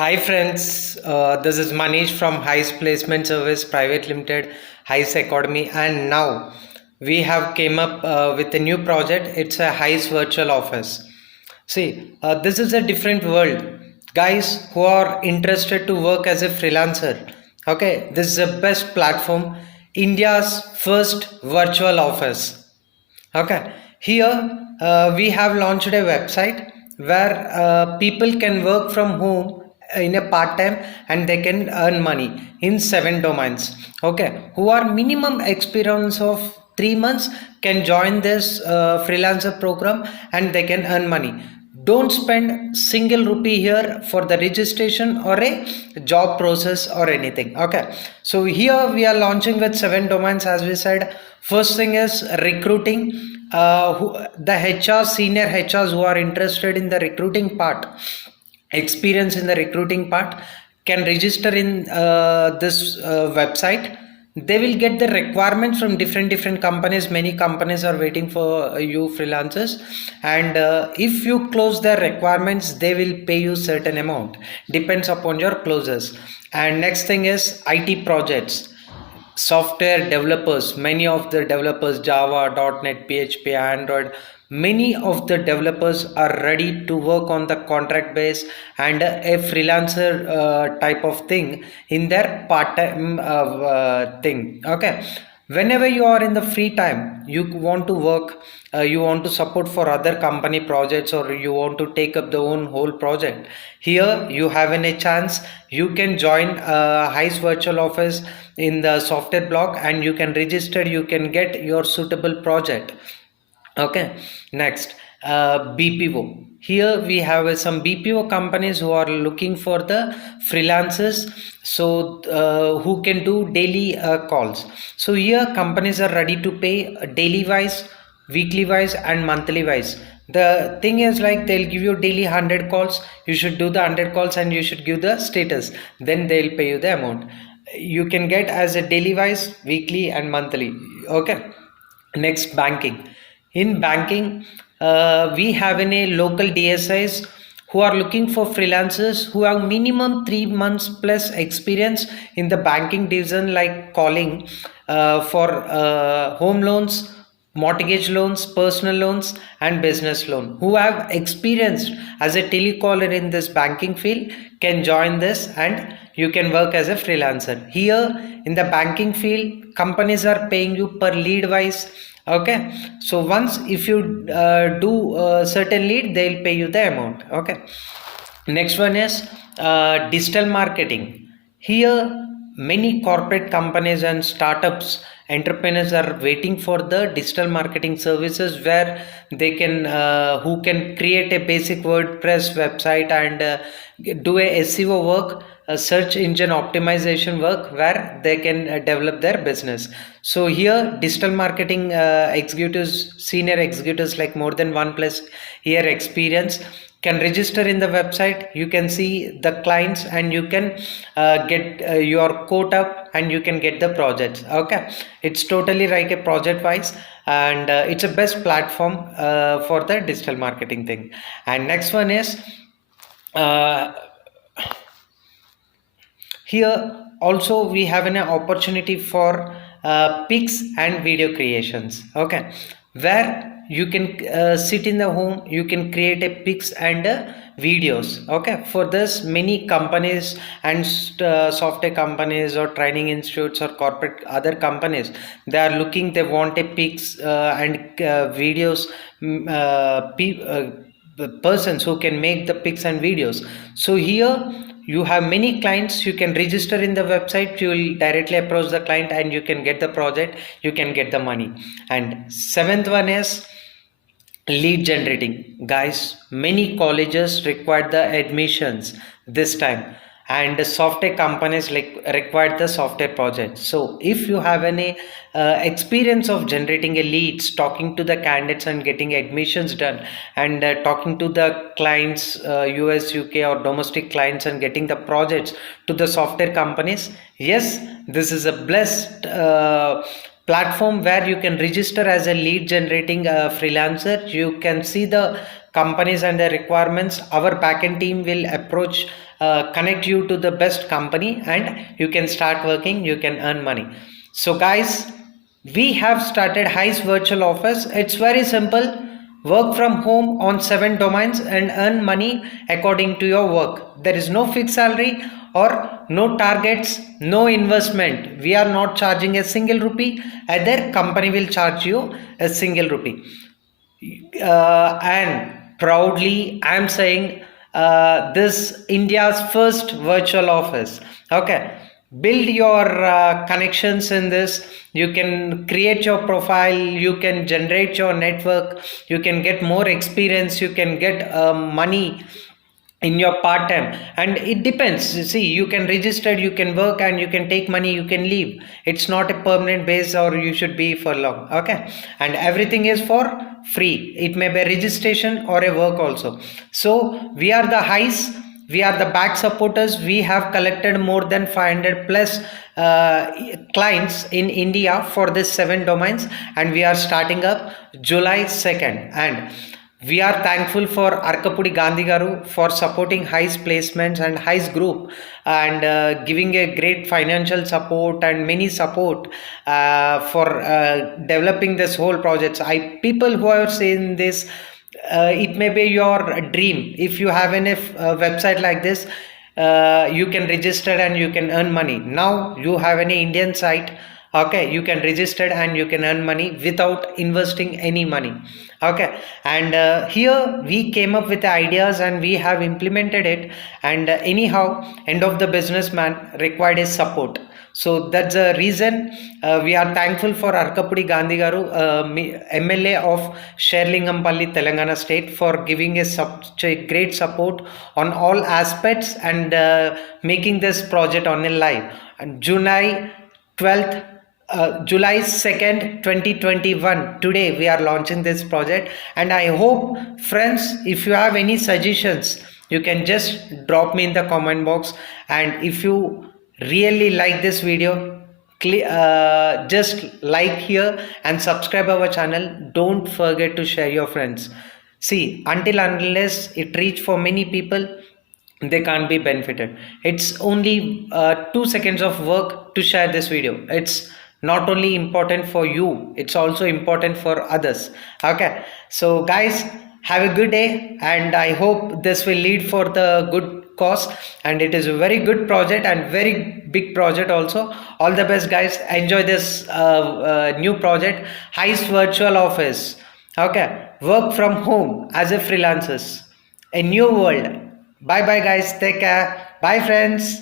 Hi friends, this is Manish from Heist Placement Service Private Limited, Heist Academy, and now we have came up with a new project. It's a Heist Virtual Office. See, this is a different world. Guys who are interested to work as a freelancer, okay, this is the best platform, India's first virtual office. Okay, here we have launched a website where people can work from home in a part time and they can earn money in 7 domains. Okay, who are minimum experience of 3 months can join this freelancer program and they can earn money. Don't spend single rupee here for the registration or a job process or anything. Okay, so here we are launching with 7 domains. As we said, first thing is recruiting. The HR, senior HRs who are interested in the recruiting part, experience in the recruiting part, can register in this website. They will get the requirements from different companies. Many companies are waiting for you freelancers, and if you close their requirements, they will pay you certain amount, depends upon your closes. And next thing is IT projects, software developers. Many of the developers, Java, .NET, PHP, Android, many of the developers are ready to work on the contract base and a freelancer type of thing in their part-time thing. Okay, whenever you are in the free time, you want to work, you want to support for other company projects, or you want to take up the own whole project, here you have a chance. You can join Heist Virtual Office in the software block and you can register, you can get your suitable project. Okay, next, BPO. Here we have some BPO companies who are looking for the freelancers, so who can do daily calls. So here companies are ready to pay daily wise, weekly wise, and monthly wise. The thing is, like, they'll give you daily 100 calls. You should do the 100 calls and you should give the status. Then they'll pay you the amount. You can get as a daily wise, weekly, and monthly. Okay. Next, banking. In banking, we have in a local DSIs who are looking for freelancers who have minimum 3 months plus experience in the banking division, like calling for home loans, mortgage loans, personal loans, and business loan. Who have experienced as a telecaller in this banking field can join this, and you can work as a freelancer. Here in the banking field, companies are paying you per lead wise. Okay, so once if you do a certain lead, they'll pay you the amount. Okay, next one is digital marketing. Here many corporate companies and startups, entrepreneurs are waiting for the digital marketing services where they can who can create a basic WordPress website and do a SEO work, a search engine optimization work, where they can develop their business. So here digital marketing executives, senior executives, like more than 1+ year experience, can register in the website. You can see the clients and you can get your quote up and you can get the projects. Okay, it's totally like a project wise, and it's a best platform for the digital marketing thing. And next one is uh, here also we have an opportunity for pics and video creations. Okay, where you can sit in the home, you can create a pics and videos. Okay, for this many companies and software companies or training institutes or corporate other companies, they are looking, they want a pics and videos, persons who can make the pics and videos. So here you have many clients, you can register in the website, you will directly approach the client and you can get the project, you can get the money. And seventh one is lead generating. Guys, many colleges require the admissions this time, and the software companies like require the software projects. So if you have any experience of generating a leads, talking to the candidates and getting admissions done, and talking to the clients, US, UK, or domestic clients, and getting the projects to the software companies, yes, this is a blessed platform where you can register as a lead generating freelancer. You can see the companies and the requirements. Our backend team will approach connect you to the best company, and you can start working, you can earn money. So guys, we have started Heist Virtual Office. It's very simple. Work from home on 7 domains and earn money according to your work. There is no fixed salary or no targets, no investment. We are not charging a single rupee. Either company will charge you a single rupee. And proudly I am saying, this India's first virtual office. Okay, build your connections in this. You can create your profile, you can generate your network, you can get more experience, you can get money in your part time. And it depends. You see, you can register, you can work, and you can take money, you can leave. It's not a permanent base or you should be for long. Okay, and everything is for free. It may be registration or a work also. So we are the highs, we are the back supporters. We have collected more than 500 plus clients in India for this 7 domains, and we are starting up July 2nd. And we are thankful for Arkapudi Gandhi Garu for supporting Heist Placements and Heist Group, and giving a great financial support and many support for developing this whole project. People who are saying this, it may be your dream. If you have a website like this, you can register and you can earn money. Now you have an Indian site. Okay, you can register and you can earn money without investing any money. Okay, and here we came up with the ideas and we have implemented it. And anyhow, end of the businessman required is support. So that's the reason we are thankful for Arkapudi Gandhi Garu, MLA of Sherlingampalli, Telangana state, for giving us such a great support on all aspects and making this project on a live. And July 12th, July 2nd 2021, today we are launching this project. And I hope, friends, if you have any suggestions, you can just drop me in the comment box. And if you really like this video, just like here and subscribe our channel. Don't forget to share your friends. See, until unless it reach for many people, they can't be benefited. It's only 2 seconds of work to share this video. It's not only important for you, it's also important for others. Okay, so guys, have a good day, and I hope this will lead for the good cause. And it is a very good project and very big project also. All the best, guys. Enjoy this new project, Heist Virtual Office. Okay, work from home as a freelancers, a new world. Bye bye, guys. Take care. Bye, friends.